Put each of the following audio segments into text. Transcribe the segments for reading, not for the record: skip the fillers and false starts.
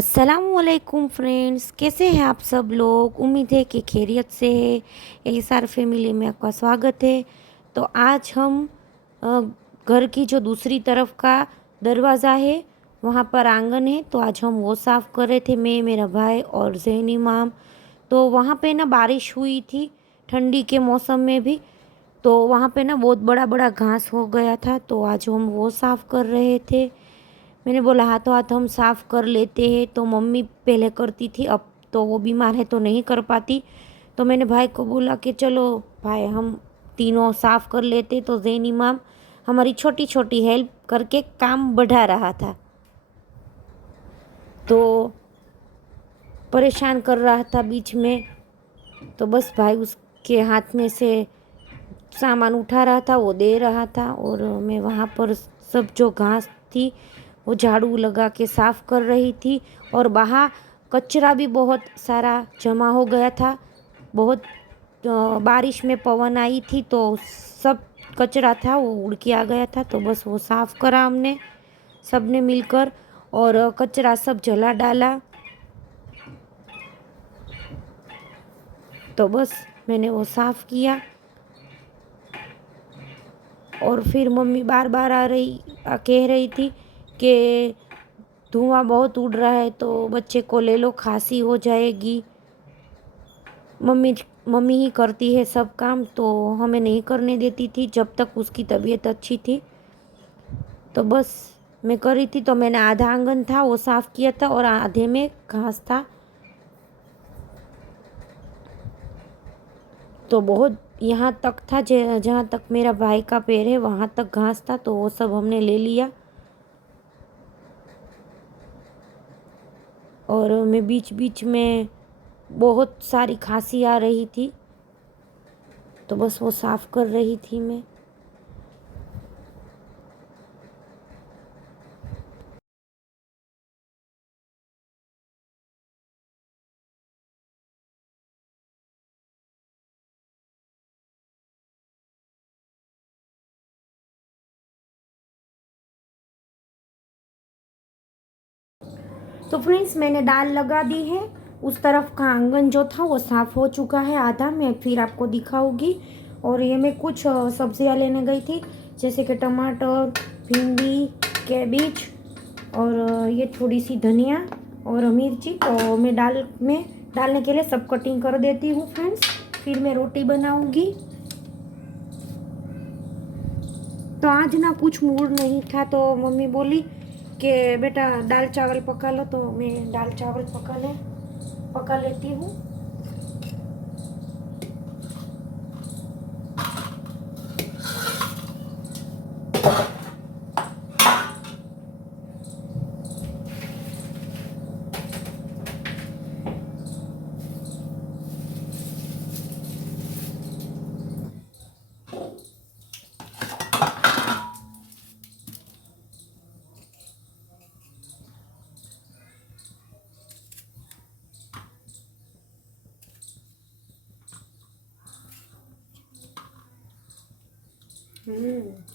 अस्सलामुअलैकुम फ्रेंड्स, कैसे हैं आप सब लोग। उम्मीद है कि खैरियत से है। एलिसार फैमिली में आपका स्वागत है। तो आज हम अ, घर की जो दूसरी तरफ का दरवाज़ा है, वहाँ पर आंगन है, तो आज हम वो साफ़ कर रहे थे, मैं, मेरा भाई और जैन इमाम। तो वहाँ पे ना बारिश हुई थी, ठंडी के मौसम में भी। तो वहाँ पे ना बहुत बड़ा बड़ा घास हो गया था, तो आज हम वो साफ़ कर रहे थे। मैंने बोला हाथों हाथ हम साफ़ कर लेते हैं। तो मम्मी पहले करती थी, अब तो वो बीमार है तो नहीं कर पाती। तो मैंने भाई को बोला कि चलो भाई हम तीनों साफ़ कर लेते। तो जैन इमाम हमारी छोटी छोटी हेल्प करके काम बढ़ा रहा था, तो परेशान कर रहा था बीच में। तो बस भाई उसके हाथ में से सामान उठा रहा था, वो दे रहा था, और मैं वहाँ पर सब जो घास थी वो झाड़ू लगा के साफ़ कर रही थी। और बाहर कचरा भी बहुत सारा जमा हो गया था। बहुत बारिश में पवन आई थी, तो सब कचरा था वो उड़ के आ गया था। तो बस वो साफ़ करा हमने सब ने मिलकर, और कचरा सब जला डाला। तो बस मैंने वो साफ़ किया। और फिर मम्मी बार बार कह रही थी कि धुआं बहुत उड़ रहा है, तो बच्चे को ले लो, खांसी हो जाएगी। मम्मी मम्मी ही करती है सब काम, तो हमें नहीं करने देती थी जब तक उसकी तबीयत अच्छी थी। तो बस मैं कर रही थी। तो मैंने आधा आंगन था वो साफ़ किया था, और आधे में घास था। तो बहुत यहाँ तक था, जहाँ तक मेरा भाई का पैर है वहाँ तक घास था, तो वो सब हमने ले लिया। और मैं बीच बीच में बहुत सारी खांसी आ रही थी, तो बस वो साफ़ कर रही थी मैं। तो फ्रेंड्स मैंने दाल लगा दी है। उस तरफ का आंगन जो था वो साफ़ हो चुका है आधा, मैं फिर आपको दिखाऊंगी। और ये मैं कुछ सब्जियां लेने गई थी, जैसे कि टमाटर, भिंडी, कैबिज, और ये थोड़ी सी धनिया और मिर्ची। तो मैं दाल में डालने के लिए सब कटिंग कर देती हूँ फ्रेंड्स, फिर मैं रोटी बनाऊंगी। तो आज ना कुछ मूड नहीं था, तो मम्मी बोली कि बेटा दाल चावल पका लो, तो मैं दाल चावल पका लेती हूँ।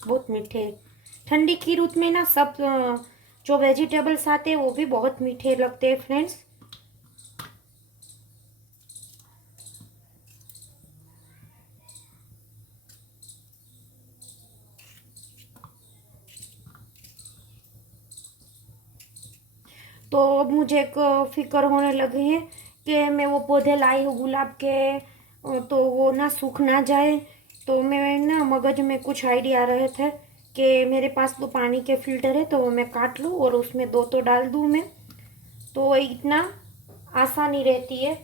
बहुत मीठे। ठंडी की रुत में ना सब जो वेजिटेबल्स आते हैं वो भी बहुत मीठे लगते हैं फ्रेंड्स। तो अब मुझे एक फिक्र होने लगी है कि मैं वो पौधे लाई हूँ गुलाब के, तो वो ना सूख ना जाए। तो मैं ना मगज में कुछ आइडिया आ रहे थे कि मेरे पास तो पानी के फिल्टर है, तो वो मैं काट लूँ और उसमें दो तो डाल दूँ मैं। तो इतना आसानी रहती है,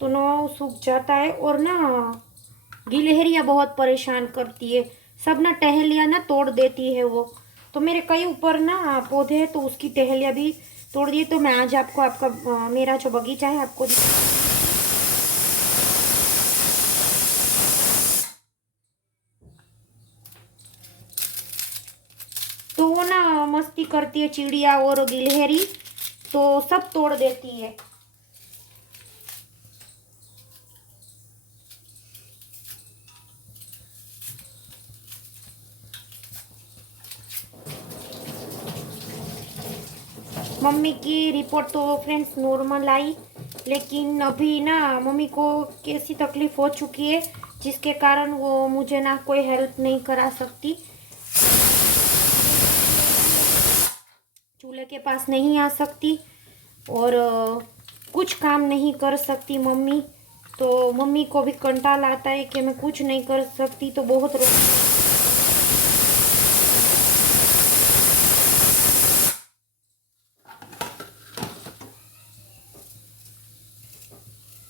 तो ना वो सूख जाता है। और ना गिलहरियाँ बहुत परेशान करती है, सब ना टहलियाँ ना तोड़ देती है वो। तो मेरे कई ऊपर ना पौधे हैं, तो उसकी टहलियाँ भी तोड़ दिए। तो मैं आज आपको आपका मेरा जो बगीचा है आपको तो वो ना मस्ती करती है चिड़िया और गिलहरी, तो सब तोड़ देती है। मम्मी की रिपोर्ट तो फ्रेंड्स नॉर्मल आई, लेकिन अभी ना मम्मी को कैसी तकलीफ़ हो चुकी है जिसके कारण वो मुझे ना कोई हेल्प नहीं करा सकती, चूल्हे के पास नहीं आ सकती और कुछ काम नहीं कर सकती मम्मी। तो मम्मी को भी कंटाल आता है कि मैं कुछ नहीं कर सकती, तो बहुत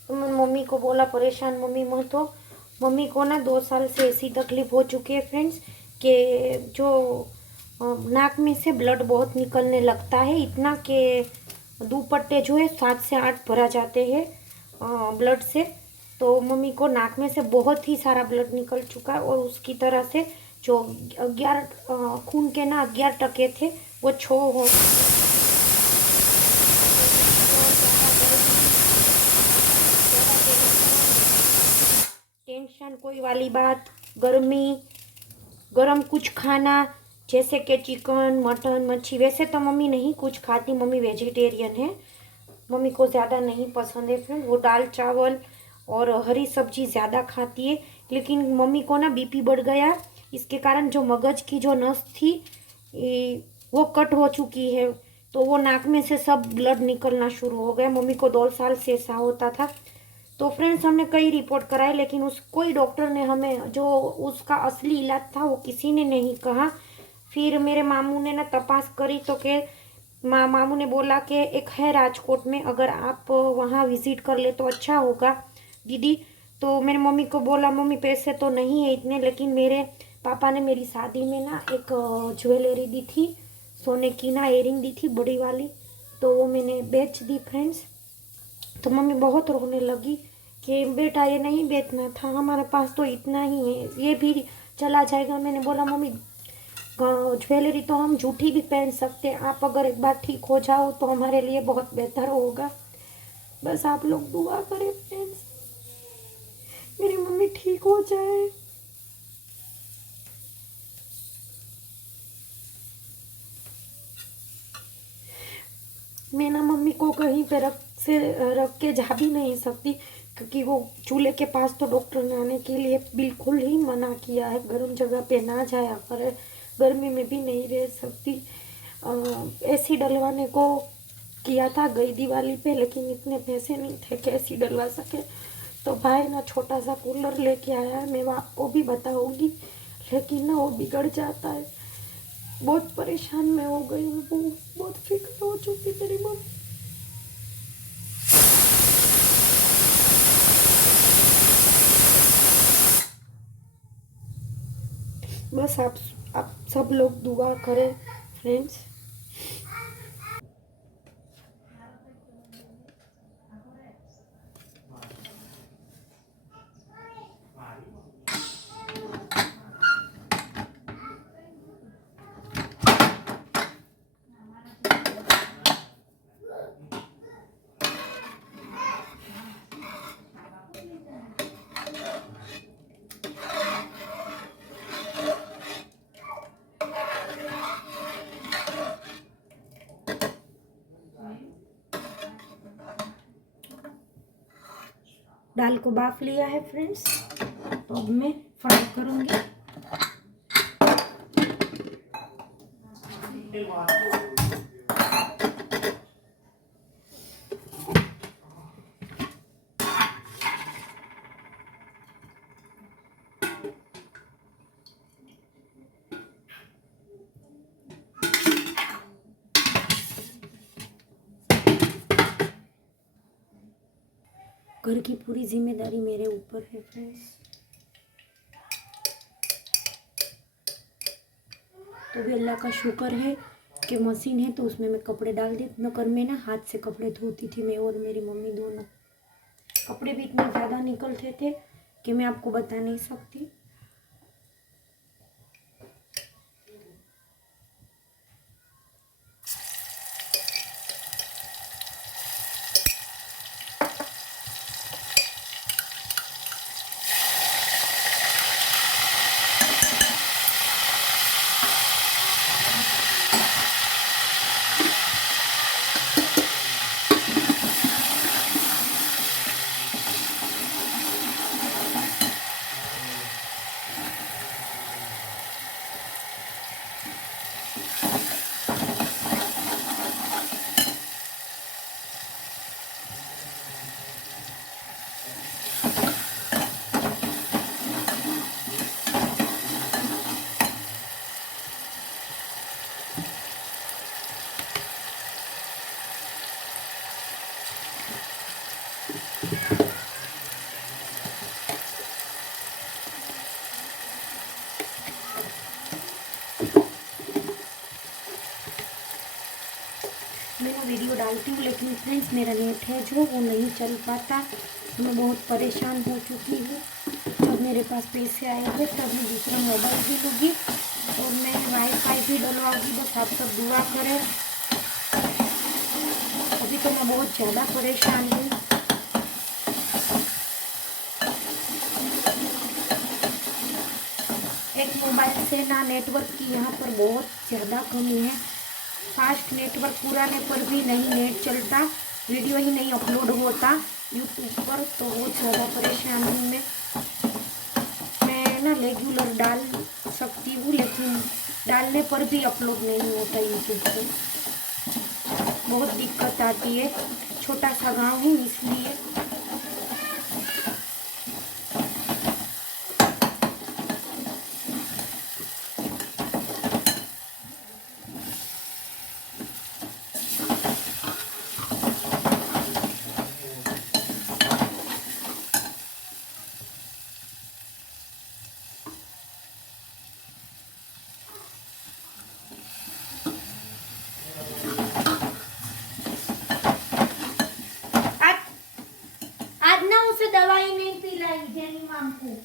तो मैं मम्मी को बोला परेशान मम्मी मत हो। मम्मी को ना 2 साल से ऐसी तकलीफ हो चुकी है फ्रेंड्स कि जो नाक में से ब्लड बहुत निकलने लगता है, इतना कि दुपट्टे जो है 7 से 8 भरा जाते हैं ब्लड से। तो मम्मी को नाक में से बहुत ही सारा ब्लड निकल चुका है और उसकी तरह से जो 11 खून के ना 11 टके थे वो 6 हो। टेंशन कोई वाली बात, गर्मी, गरम कुछ खाना जैसे कि चिकन मटन मच्छी, वैसे तो मम्मी नहीं कुछ खाती, मम्मी वेजिटेरियन है, मम्मी को ज़्यादा नहीं पसंद है फ्रेंड, वो दाल चावल और हरी सब्जी ज़्यादा खाती है। लेकिन मम्मी को ना बीपी बढ़ गया, इसके कारण जो मगज की जो नस थी वो कट हो चुकी है, तो वो नाक में से सब ब्लड निकलना शुरू हो गया। मम्मी को 2 साल से ऐसा होता था। तो फ्रेंड्स हमने कई रिपोर्ट कराए, लेकिन उस कोई डॉक्टर ने हमें जो उसका असली इलाज था वो किसी ने नहीं कहा। फिर मेरे मामू ने ना तपास करी तो के मामू ने बोला कि एक है राजकोट में, अगर आप वहाँ विजिट कर ले तो अच्छा होगा दीदी। तो मेरे मम्मी को बोला मम्मी पैसे तो नहीं है इतने, लेकिन मेरे पापा ने मेरी शादी में ना एक ज्वेलरी दी थी, सोने की ना इयरिंग दी थी बड़ी वाली, तो वो मैंने बेच दी फ्रेंड्स। तो मम्मी बहुत रोने लगी कि बेटा ये नहीं बेचना था, हमारे पास तो इतना ही है, ये भी चला जाएगा। मैंने बोला मम्मी ज्वेलरी तो हम झूठी भी पहन सकते हैं, आप अगर एक बार ठीक हो जाओ तो हमारे लिए बहुत बेहतर होगा। बस आप लोग दुआ करें फ्रेंड्स, मेरी मम्मी ठीक हो जाए। मैं ना मम्मी को कहीं पे रख के जा भी नहीं सकती, क्योंकि वो चूल्हे के पास तो डॉक्टर ने आने के लिए बिल्कुल ही मना किया है, गर्म जगह पे ना जाया करे, गर्मी में भी नहीं रह सकती। एसी डलवाने को किया था गई दिवाली पे, लेकिन इतने पैसे नहीं थे कि एसी डलवा सके। तो भाई ना छोटा सा कूलर लेके आया है, मैं वो आपको भी बताऊंगी, लेकिन ना वो बिगड़ जाता है। बहुत परेशान मैं हो गई हूँ, बहुत फिक्र हो चुकी मेरी मम्मी। बस आप सब लोग दुआ करें फ्रेंड्स। दाल को बाफ लिया है फ्रेंड्स, तो अब मैं फ्राई करूँगी। घर की पूरी जिम्मेदारी मेरे ऊपर है फ्रेंड्स। तो भी अल्लाह का शुक्र है कि मशीन है, तो उसमें मैं कपड़े डाल दी, नकर मैं ना हाथ से कपड़े धोती थी, मैं और मेरी मम्मी दोनों। कपड़े भी इतने ज़्यादा निकलते थे कि मैं आपको बता नहीं सकती। मैं वीडियो डालती हूँ लेकिन फ्रेंड्स मेरा नेट है जो वो नहीं चल पाता, मैं बहुत परेशान हो चुकी हूँ। जब मेरे पास पैसे आएंगे तब मैं दूसरा मोबाइल भी लूँगी और मैं वाईफाई भी डलवाऊँगी। बस आप सब दुआ करें। अभी तो मैं बहुत ज़्यादा परेशान हूँ। एक मोबाइल से ना नेटवर्क की यहाँ पर बहुत ज़्यादा कमी है। फास्ट नेटवर्क पुराने पर भी नहीं नेट चलता, वीडियो ही नहीं अपलोड होता यूट्यूब पर, तो बहुत ज़्यादा परेशान हूँ मैं ना रेगुलर डाल सकती हूँ लेकिन डालने पर भी अपलोड नहीं होता यूट्यूब पर, बहुत दिक्कत आती है। छोटा सा गांव है इसलिए। आज ना उसे दवाई नहीं पिलाई जेनी माम को।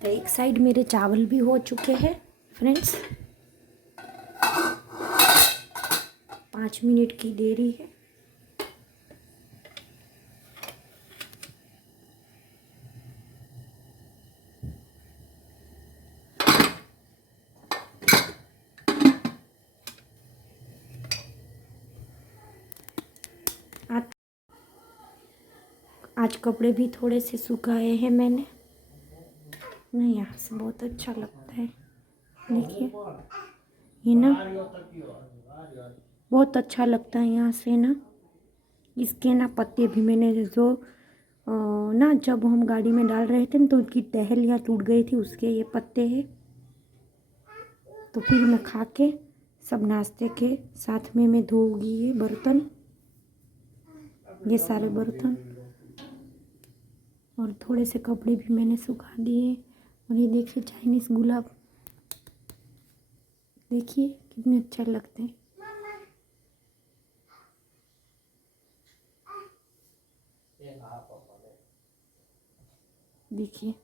तो एक साइड मेरे चावल भी हो चुके हैं फ्रेंड्स, 5 मिनट की देरी है। आज कपड़े भी थोड़े से सुखाए हैं मैंने। नहीं, यहाँ से बहुत अच्छा लगता है, देखिए ये ना बहुत अच्छा लगता है यहाँ से ना। इसके ना पत्ते भी मैंने जो ना जब हम गाड़ी में डाल रहे थे ना तो उनकी टहनियाँ टूट गई थी, उसके ये पत्ते हैं। तो फिर मैं खा के सब नाश्ते के साथ में मैं धोऊंगी ये बर्तन, ये सारे बर्तन, और थोड़े से कपड़े भी मैंने सुखा दिए। और ये देखिए चाइनीज़ गुलाब, देखिए कितने अच्छे लगते हैं। देखिए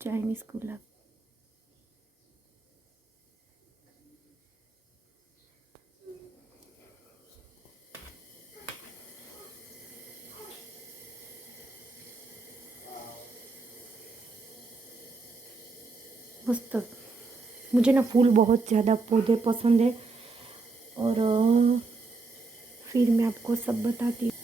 चाइनीज़ गुलाब, मस्त। मुझे ना फूल बहुत ज़्यादा पौधे पसंद है और फिर मैं आपको सब बताती हूँ।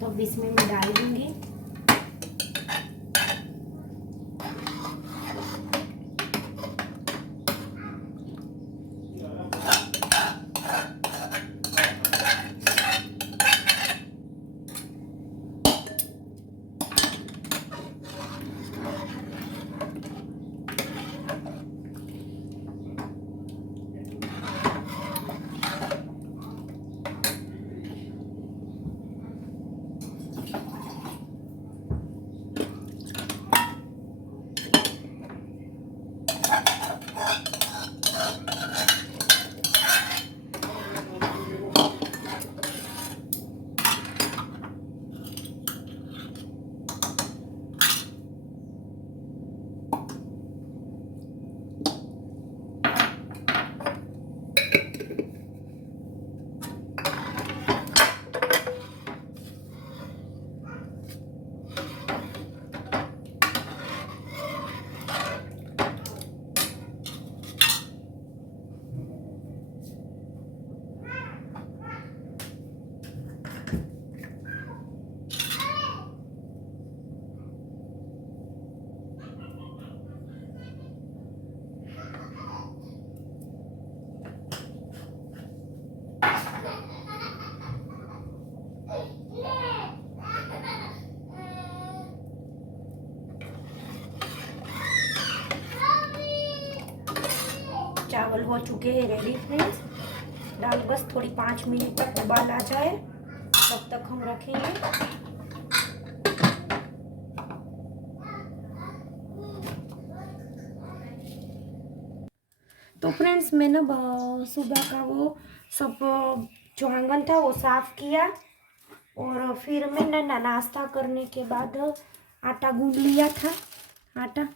तो अब इसमें मैं डाल दूँगी। चावल हो चुके हैं रेडी फ्रेंड्स। दाल बस थोड़ी 5 मिनट तक उबाल आ जाए तब तक हम रखेंगे। तो फ्रेंड्स मैं ना सुबह का वो सब जो आंगन था वो साफ़ किया और फिर मैंने नाश्ता करने के बाद आटा गूंद लिया था आटा।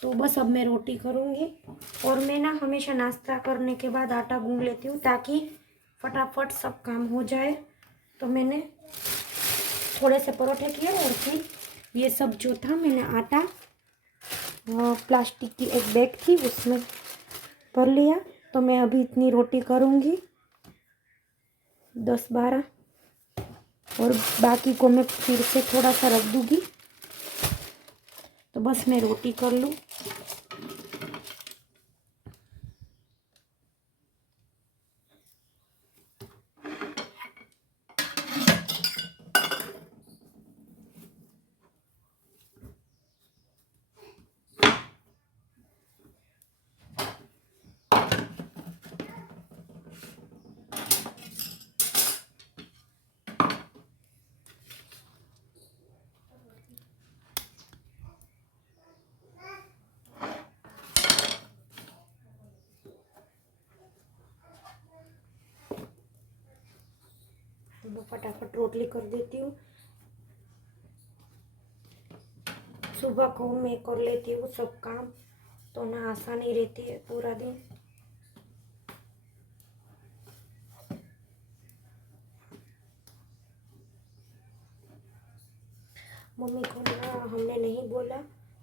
तो बस अब मैं रोटी करूँगी और मैं ना हमेशा नाश्ता करने के बाद आटा गूंद लेती हूँ ताकि फटाफट सब काम हो जाए। तो मैंने थोड़े से परोठे किए और फिर ये सब जो था मैंने आटा प्लास्टिक की एक बैग थी उसमें भर लिया। तो मैं अभी इतनी रोटी करूँगी 10-12 और बाकी को मैं फिर से थोड़ा सा रख दूँगी। तो बस मैं रोटी कर लूँ। मैं फटाफट रोटली कर देती हूँ। सुबह को मैं कर लेती हूँ सब काम तो ना आसानी रहती है पूरा दिन। मम्मी को ना हमने नहीं बोला,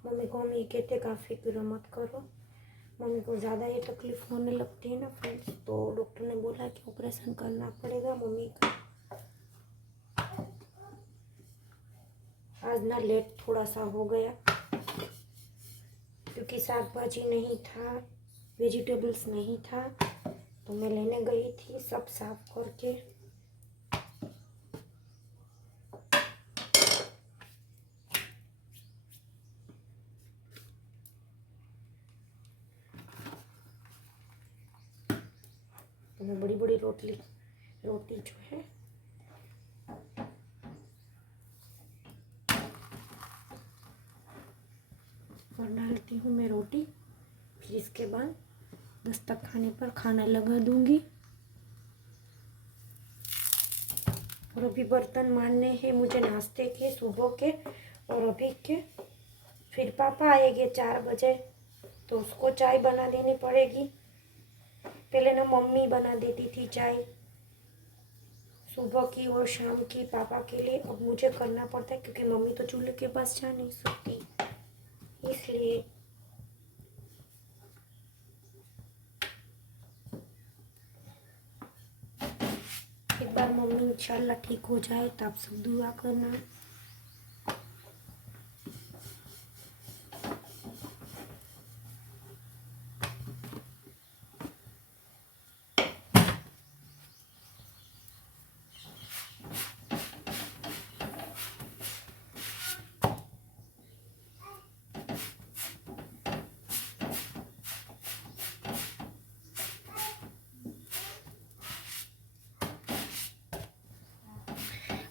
मम्मी को हम ये कहते का फिक्र मत करो। मम्मी को ज़्यादा ये तकलीफ होने लगती है ना फ्रेंड्स, तो डॉक्टर ने बोला कि ऑपरेशन करना पड़ेगा मम्मी का। आज ना लेट थोड़ा सा हो गया क्योंकि साग भाजी नहीं था, वेजिटेबल्स नहीं था, तो मैं लेने गई थी सब साफ करके। तो मैं बड़ी बड़ी रोटी जो है और डालती हूँ मैं रोटी। फिर इसके बाद 10 तक खाने पर खाना लगा दूंगी। और अभी बर्तन मारने हैं मुझे नाश्ते के सुबह के और अभी के। फिर पापा आएंगे 4 बजे तो उसको चाय बना देनी पड़ेगी। पहले ना मम्मी बना देती थी चाय सुबह की और शाम की पापा के लिए, अब मुझे करना पड़ता है क्योंकि मम्मी तो चूल्हे के पास जा नहीं सकती, इसलिए। एक बार मम्मी इंशाल्लाह ठीक हो जाए। तो आप सब दुआ करना।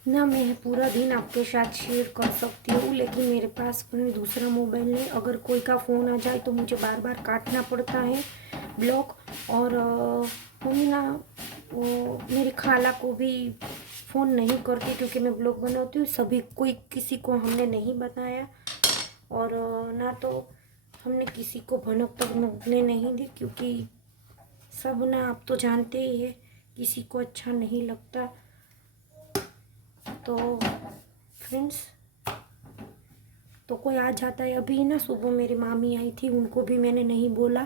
ना मैं पूरा दिन आपके साथ शेयर कर सकती हूँ, लेकिन मेरे पास में दूसरा मोबाइल नहीं। अगर कोई का फ़ोन आ जाए तो मुझे बार बार काटना पड़ता है ब्लॉक। और मम्मी ना वो मेरी खाला को भी फ़ोन नहीं करती क्योंकि मैं ब्लॉग बनाती हूँ। सभी कोई किसी को हमने नहीं बताया, और ना तो हमने किसी को भनक तक लगने नहीं दी, क्योंकि सब ना आप तो जानते ही है किसी को अच्छा नहीं लगता। तो फ्रेंड्स, तो कोई आ जाता है। अभी ना सुबह मेरी मामी आई थी, उनको भी मैंने नहीं बोला।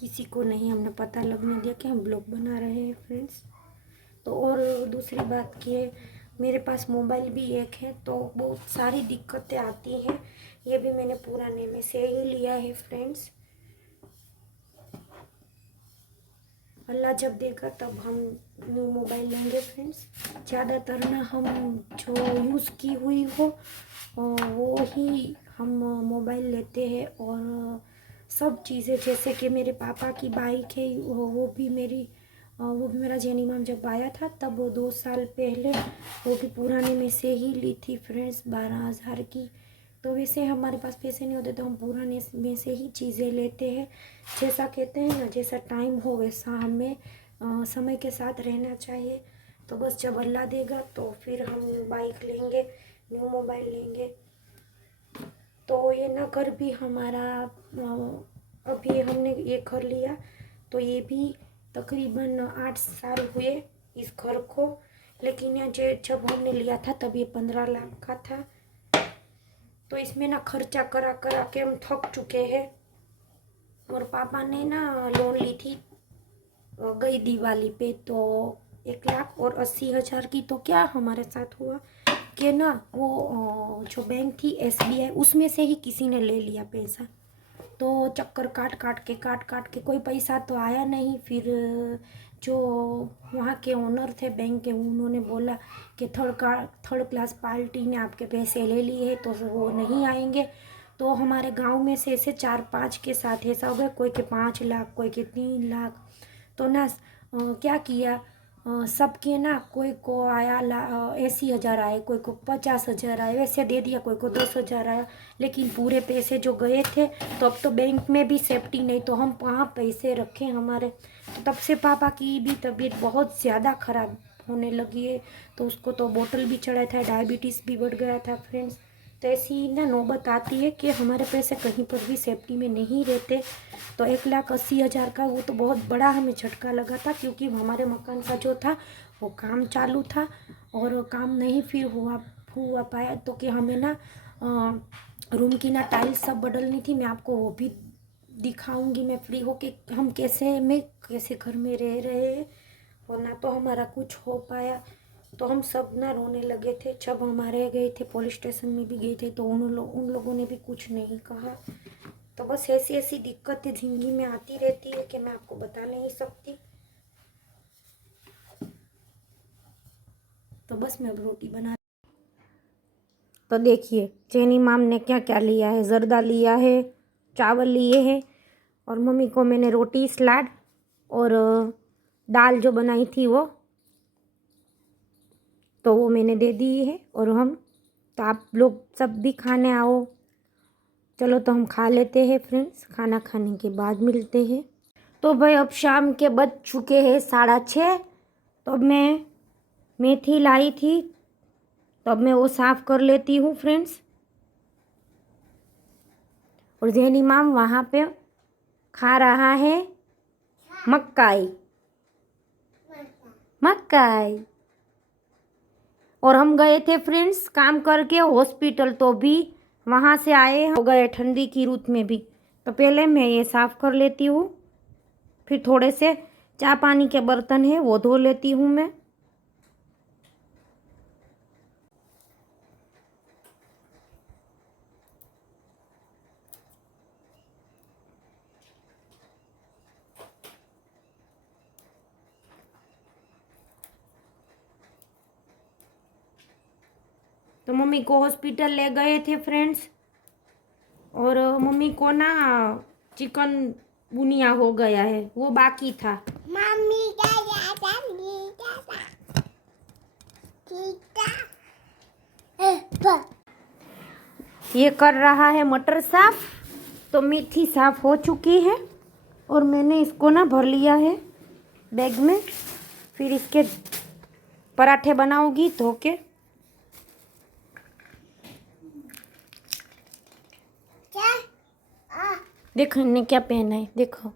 किसी को नहीं हमने पता लगने दिया कि हम ब्लॉग बना रहे हैं फ्रेंड्स। तो और दूसरी बात की है, मेरे पास मोबाइल भी एक है तो बहुत सारी दिक्कतें आती हैं। ये भी मैंने पुराने में से ही लिया है फ्रेंड्स। अल्लाह जब देगा तब हम न्यू मोबाइल लेंगे फ्रेंड्स। ज़्यादातर ना हम जो यूज़ की हुई हो वो ही हम मोबाइल लेते हैं। और सब चीज़ें, जैसे कि मेरे पापा की बाइक है, वो भी मेरा जैन इमाम जब आया था तब 2 साल पहले वो भी पुराने में से ही ली थी फ्रेंड्स, 12,000 की। तो वैसे हमारे पास पैसे नहीं होते तो हम पुराने में से ही चीज़ें लेते हैं। जैसा कहते हैं ना, जैसा टाइम हो वैसा हमें समय के साथ रहना चाहिए। तो बस जब अल्लाह देगा तो फिर हम बाइक लेंगे, न्यू मोबाइल लेंगे। तो ये ना घर भी हमारा अभी हमने ये घर लिया तो ये भी तकरीबन 8 साल हुए इस घर को। लेकिन ये जब हमने लिया था तब ये 15 लाख का था। तो इसमें ना खर्चा करा करा के हम थक चुके हैं। और पापा ने ना लोन ली थी गई दिवाली पे, तो 1,80,000 की। तो क्या हमारे साथ हुआ कि ना वो जो बैंक थी SBI, उसमें से ही किसी ने ले लिया पैसा। तो चक्कर काट काट के कोई पैसा तो आया नहीं। फिर जो वहाँ के ओनर थे बैंक के, उन्होंने बोला कि थर्ड क्लास पार्टी ने आपके पैसे ले लिए हैं तो वो नहीं आएंगे। तो हमारे गांव में से ऐसे 4-5 के साथ ऐसा हो गया, कोई के 5 लाख, कोई के 3 लाख। तो ना क्या किया, सबके ना कोई को आया 80,000 आए, कोई को 50,000 आए, वैसे दे दिया। कोई को 10,000 आया, लेकिन पूरे पैसे जो गए थे। तो अब तो बैंक में भी सेफ्टी नहीं, तो हम कहाँ पैसे रखें हमारे। तो तब से पापा की भी तबीयत बहुत ज़्यादा ख़राब होने लगी है। तो उसको तो बोतल भी चढ़ा था, डायबिटीज़ भी बढ़ गया था फ्रेंड्स। तो ऐसी ना नौबत आती है कि हमारे पैसे कहीं पर भी सेफ्टी में नहीं रहते। तो 1,80,000 का वो तो बहुत बड़ा हमें झटका लगा था, क्योंकि हमारे मकान का जो था वो काम चालू था और काम नहीं फिर हुआ पाया। तो कि हमें ना रूम की ना टाइल्स सब बदलनी थी। मैं आपको वो भी दिखाऊंगी मैं फ्री हो के हम कैसे घर में रह रहे हैं। और ना तो हमारा कुछ हो पाया। तो हम सब ना रोने लगे थे। जब हमारे गए थे पुलिस स्टेशन में भी गए थे तो उन लोगों ने भी कुछ नहीं कहा। तो बस ऐसी ऐसी दिक्कतें ज़िंदगी में आती रहती है कि मैं आपको बता नहीं सकती। तो बस मैं अब रोटी बना। तो देखिए जैन इमाम ने क्या क्या लिया है। ज़र्दा लिया है, चावल लिए हैं, और मम्मी को मैंने रोटी, सलाद और दाल जो बनाई थी तो वो मैंने दे दी है। और हम तो आप लोग सब भी खाने आओ। चलो तो हम खा लेते हैं फ्रेंड्स, खाना खाने के बाद मिलते हैं। तो भाई अब शाम के बज चुके हैं 6:30। तो अब मैं मेथी लाई थी तो अब मैं वो साफ़ कर लेती हूँ फ्रेंड्स। और जैन इमाम वहाँ पे खा रहा है मक्काई मक्काई। और हम गए थे फ्रेंड्स काम करके हॉस्पिटल, तो भी वहाँ से आए हो गए ठंडी की रुत में भी। तो पहले मैं ये साफ़ कर लेती हूँ फिर थोड़े से चाय पानी के बर्तन है वो धो लेती हूँ मैं। तो मम्मी को हॉस्पिटल ले गए थे फ्रेंड्स, और मम्मी को ना चिकन बुनिया हो गया है, वो बाकी था। मम्मी ये कर रहा है मटर साफ। तो मेथी साफ हो चुकी है और मैंने इसको ना भर लिया है बैग में। फिर इसके पराठे बनाऊंगी धो के। देखो इन्हें क्या पहना है, देखो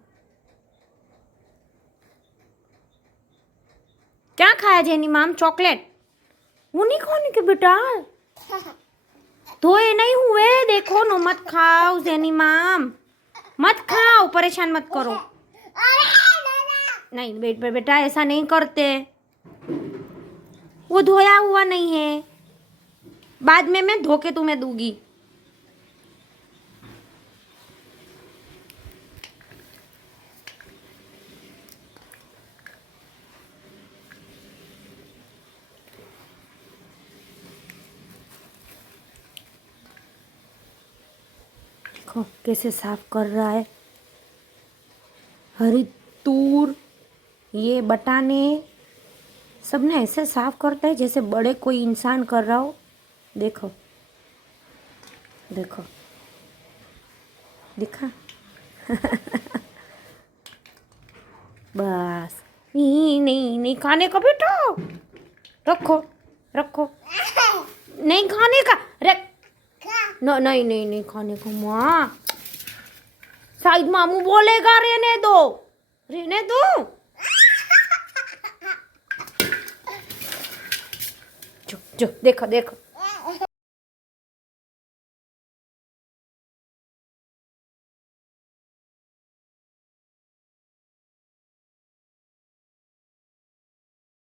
क्या खाया जेनी माम, चॉकलेट। वो नहीं खाने के बेटा, धोए नहीं हुए, देखो नो मत खाओ जेनी माम, मत खाओ, परेशान मत करो। नहीं बेटा ऐसा नहीं करते, वो धोया हुआ नहीं है, बाद में मैं धो के तुम्हें दूंगी। देखो कैसे साफ कर रहा है। हरी तूर, ये बटाने, सब ने ऐसे साफ करता है जैसे बड़े कोई इंसान कर रहा हो। देखो देखो दिखा। बस नहीं नहीं नहीं खाने का बेटा, रखो रखो, नहीं खाने का, रख। नहीं नहीं नहीं खाने को माँ, शायद मामू बोलेगा, रहने दो रहने दो। जो जो देखो देखो